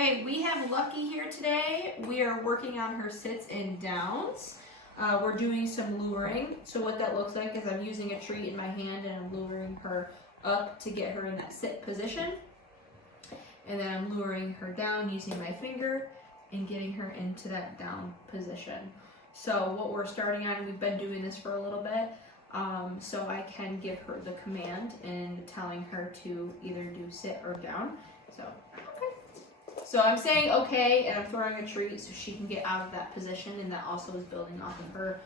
Okay, we have Lucky here today. We are working on her sits and downs. We're doing some luring. So what that looks like is I'm using a treat in my hand and I'm luring her up to get her in that sit position. And then I'm luring her down using my finger and getting her into that down position. So what we're starting on, we've been doing this for a little bit, so I can give her the command and telling her to either do sit or down. So, okay. So I'm saying okay, and I'm throwing a treat so she can get out of that position, and that also is building off of her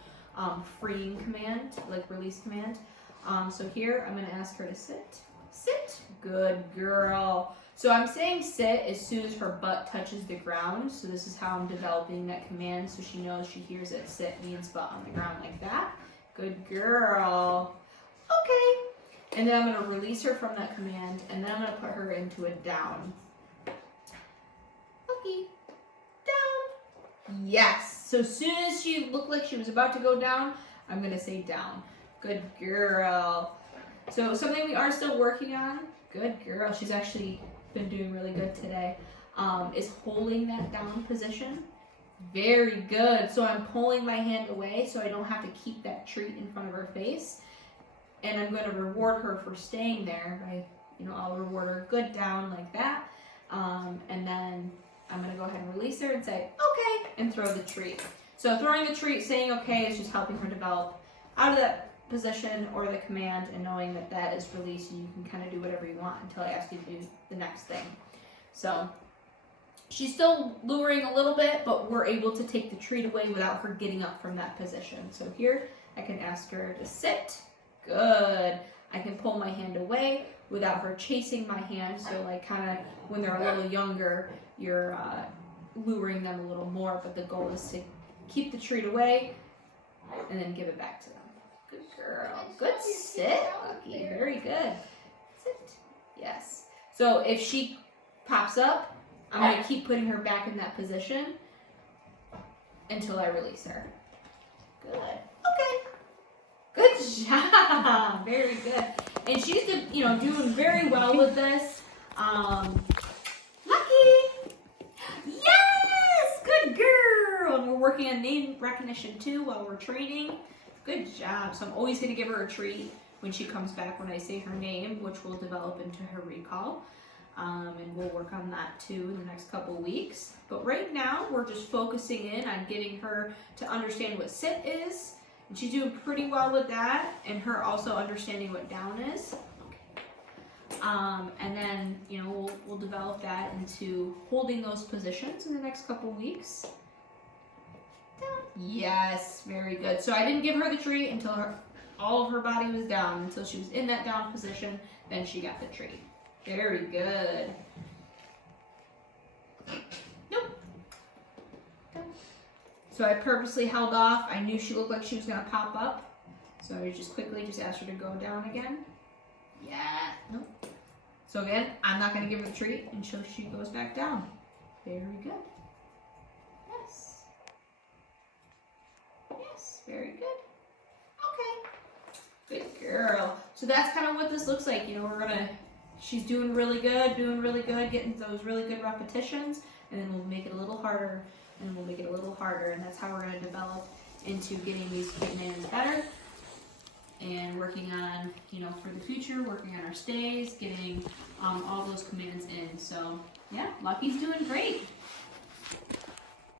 freeing command, like release command. So here, I'm gonna ask her to sit. Sit, good girl. So I'm saying sit as soon as her butt touches the ground. So this is how I'm developing that command so she knows, she hears it. Sit means butt on the ground like that. Good girl. Okay. And then I'm going to release her from that command, and then I'm going to put her into a down. Okay. Down. Yes. So as soon as she looked like she was about to go down, I'm going to say down. Good girl. So something we are still working on. Good girl. She's actually been doing really good today, is holding that down position. Very good. So I'm pulling my hand away so I don't have to keep that treat in front of her face. And I'm going to reward her for staying there by, I'll reward her good down like that. And then I'm going to go ahead and release her and say, okay, and throw the treat. So throwing the treat, saying okay is just helping her develop out of that position or the command, and knowing that that is released and you can kind of do whatever you want until I ask you to do the next thing. So she's still luring a little bit, but we're able to take the treat away without her getting up from that position. So here I can ask her to sit. Good. I can pull my hand away without her chasing my hand. So like kind of when they're a little younger, you're luring them a little more, but the goal is to keep the treat away and then give it back to them. Good girl. Good sit, Lucky. Very good. Sit. Yes. So if she pops up, I'm going to keep putting her back in that position until I release her. Good. Okay. Good job. Very good. And she's, doing very well with this. Lucky. Yes. Good girl. And we're working on name recognition too while we're training. Good job. So I'm always going to give her a treat when she comes back when I say her name, which will develop into her recall. And we'll work on that too in the next couple weeks. But right now, we're just focusing in on getting her to understand what sit is. And she's doing pretty well with that. And her also understanding what down is. Okay. And then, we'll develop that into holding those positions in the next couple weeks. Yes, very good. So I didn't give her the treat until all of her body was down, until she was in that down position. Then she got the treat. Very good. Nope. So I purposely held off. I knew she looked like she was going to pop up. So I just quickly asked her to go down again. Yeah. Nope. So again, I'm not going to give her the treat until she goes back down. Very good. Yes. Yes. Very good. Okay. Good girl. So that's kind of what this looks like. She's doing really good, getting those really good repetitions, and then we'll make it a little harder, and we'll make it a little harder, and that's how we're going to develop into getting these commands better, and working on, for the future, working on our stays, getting all those commands in. So, yeah, Lucky's doing great.